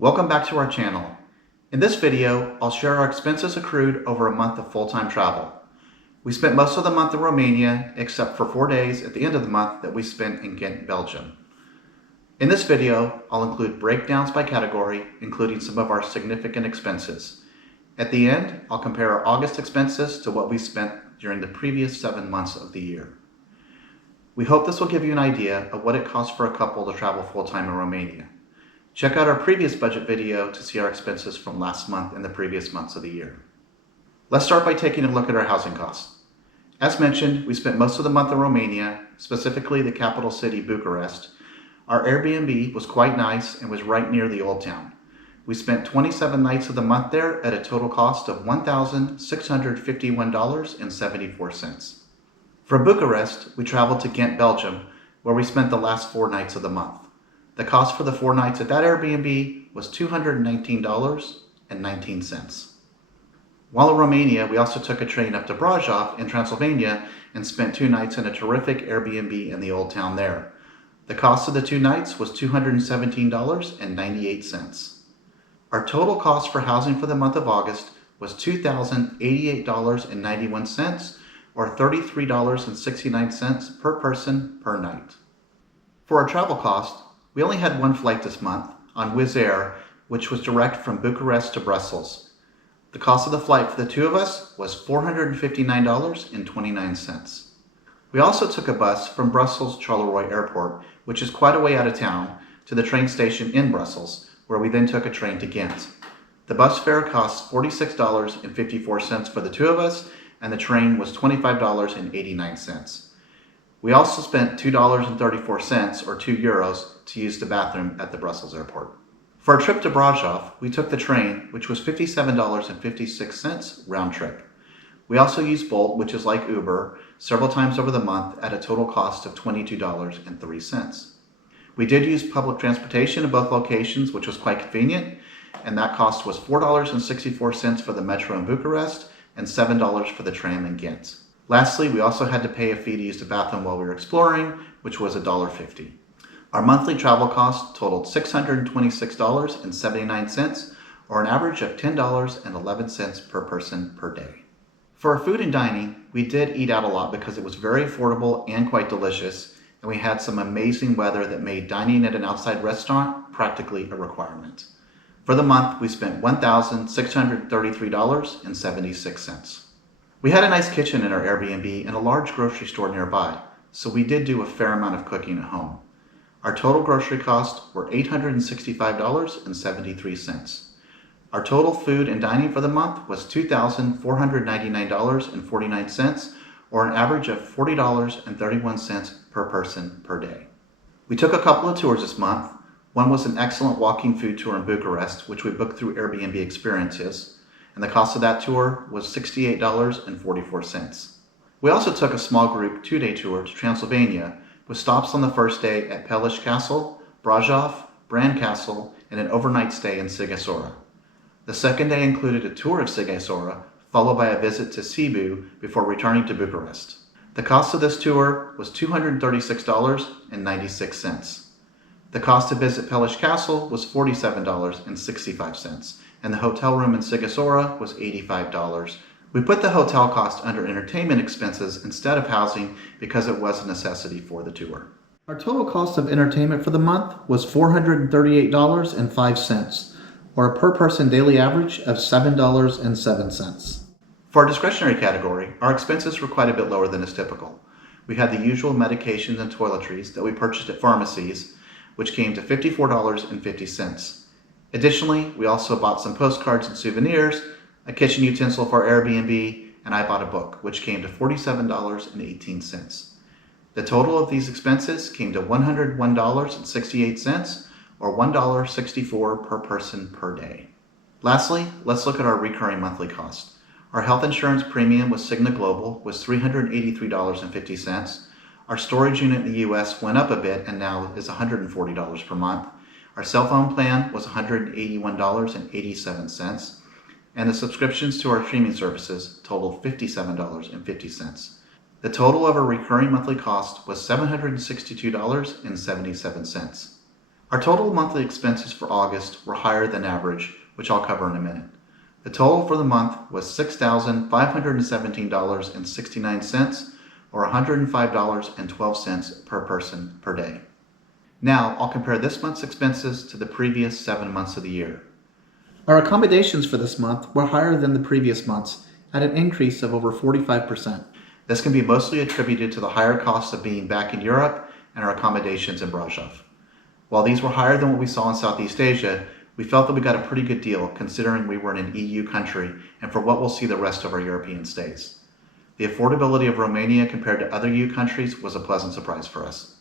Welcome back to our channel. In this video, I'll share our expenses accrued over a month of full-time travel. We spent most of the month in Romania, except for 4 days at the end of the month that we spent in Ghent, Belgium. In this video, I'll include breakdowns by category, including some of our significant expenses. At the end, I'll compare our August expenses to what we spent during the previous 7 months of the year. We hope this will give you an idea of what it costs for a couple to travel full-time in Romania. Check out our previous budget video to see our expenses from last month and the previous months of the year. Let's start by taking a look at our housing costs. As mentioned, we spent most of the month in Romania, specifically the capital city, Bucharest. Our Airbnb was quite nice and was right near the old town. We spent 27 nights of the month there at a total cost of $1,651.74. From Bucharest, we traveled to Ghent, Belgium, where we spent the last 4 nights of the month. The cost for the 4 nights at that Airbnb was $219.19. While in Romania, we also took a train up to Brasov in Transylvania and spent 2 nights in a terrific Airbnb in the old town there. The cost of the 2 nights was $217.98. Our total cost for housing for the month of August was $2,088.91, or $33.69 per person per night. For our travel cost, we only had 1 flight this month on Wizz Air, which was direct from Bucharest to Brussels. The cost of the flight for the 2 of us was $459.29. We also took a bus from Brussels Charleroi Airport, which is quite a way out of town, to the train station in Brussels, where we then took a train to Ghent. The bus fare cost $46.54 for the 2 of us, and the train was $25.89. We also spent $2.34, or €2, to use the bathroom at the Brussels airport. For our trip to Brasov, we took the train, which was $57.56 round trip. We also used Bolt, which is like Uber, several times over the month at a total cost of $22.03. We did use public transportation in both locations, which was quite convenient, and that cost was $4.64 for the metro in Bucharest and $7 for the tram in Ghent. Lastly, we also had to pay a fee to use the bathroom while we were exploring, which was $1.50. Our monthly travel cost totaled $626.79, or an average of $10.11 per person per day. For our food and dining, we did eat out a lot because it was very affordable and quite delicious, and we had some amazing weather that made dining at an outside restaurant practically a requirement. For the month, we spent $1,633.76. We had a nice kitchen in our Airbnb and a large grocery store nearby, so we did do a fair amount of cooking at home. Our total grocery costs were $865.73. Our total food and dining for the month was $2,499.49, or an average of $40.31 per person per day. We took a couple of tours this month. One was an excellent walking food tour in Bucharest, which we booked through Airbnb Experiences, and the cost of that tour was $68.44. We also took a small group 2-day tour to Transylvania, with stops on the first day at Pelish Castle, Brasov, Bran Castle, and an overnight stay in Sighisoara. The second day included a tour of Sighisoara, followed by a visit to Sibiu before returning to Bucharest. The cost of this tour was $236.96. The cost to visit Pelish Castle was $47.65, and the hotel room in Sighisoara was $85. We put the hotel cost under entertainment expenses instead of housing because it was a necessity for the tour. Our total cost of entertainment for the month was $438.05, or a per person daily average of $7.07. For our discretionary category, our expenses were quite a bit lower than is typical. We had the usual medications and toiletries that we purchased at pharmacies, which came to $54.50. Additionally, we also bought some postcards and souvenirs, a kitchen utensil for our Airbnb, and I bought a book, which came to $47.18. The total of these expenses came to $101.68, or $1.64 per person per day. Lastly, let's look at our recurring monthly cost. Our health insurance premium with Cigna Global was $383.50. Our storage unit in the US went up a bit and now is $140 per month. Our cell phone plan was $181.87. And the subscriptions to our streaming services totaled $57.50. The total of our recurring monthly cost was $762.77. Our total monthly expenses for August were higher than average, which I'll cover in a minute. The total for the month was $6,517.69, or $105.12 per person per day. Now, I'll compare this month's expenses to the previous 7 months of the year. Our accommodations for this month were higher than the previous months, at an increase of over 45%. This can be mostly attributed to the higher costs of being back in Europe and our accommodations in Brasov. While these were higher than what we saw in Southeast Asia, we felt that we got a pretty good deal considering we were in an EU country and for what we'll see the rest of our European stays. The affordability of Romania compared to other EU countries was a pleasant surprise for us.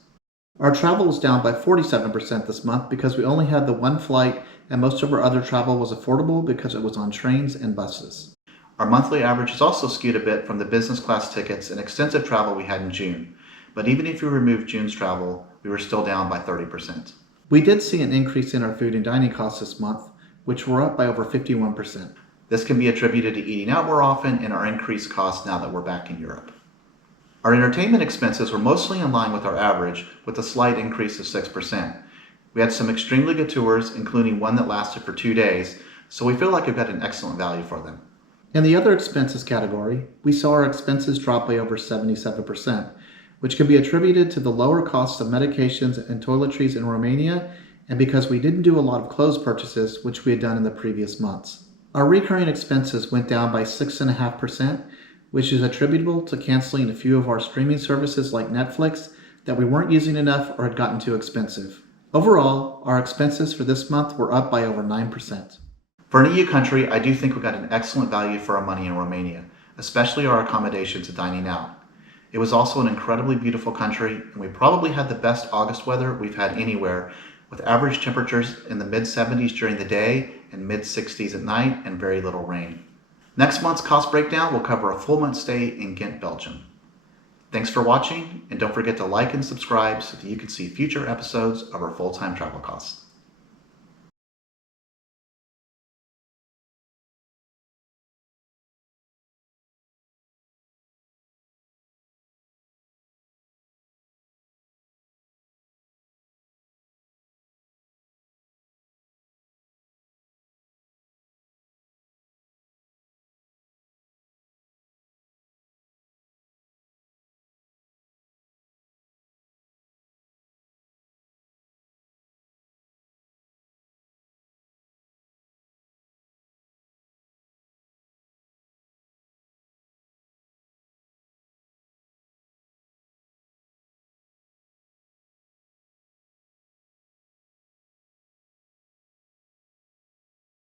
Our travel was down by 47% this month because we only had the one flight and most of our other travel was affordable because it was on trains and buses. Our monthly average is also skewed a bit from the business class tickets and extensive travel we had in June, but even if we removed June's travel, we were still down by 30%. We did see an increase in our food and dining costs this month, which were up by over 51%. This can be attributed to eating out more often and our increased costs now that we're back in Europe. Our entertainment expenses were mostly in line with our average, with a slight increase of 6%. We had some extremely good tours, including one that lasted for 2 days, so we feel like we've got an excellent value for them. In the other expenses category, we saw our expenses drop by over 77%, which can be attributed to the lower costs of medications and toiletries in Romania and because we didn't do a lot of clothes purchases, which we had done in the previous months. Our recurring expenses went down by 6.5%, which is attributable to canceling a few of our streaming services like Netflix that we weren't using enough or had gotten too expensive. Overall, our expenses for this month were up by over 9%. For an EU country, I do think we got an excellent value for our money in Romania, especially our accommodations and dining out. It was also an incredibly beautiful country, and we probably had the best August weather we've had anywhere, with average temperatures in the mid-70s during the day and mid-60s at night and very little rain. Next month's cost breakdown will cover a full month stay in Ghent, Belgium. Thanks for watching, and don't forget to like and subscribe so that you can see future episodes of our full-time travel costs.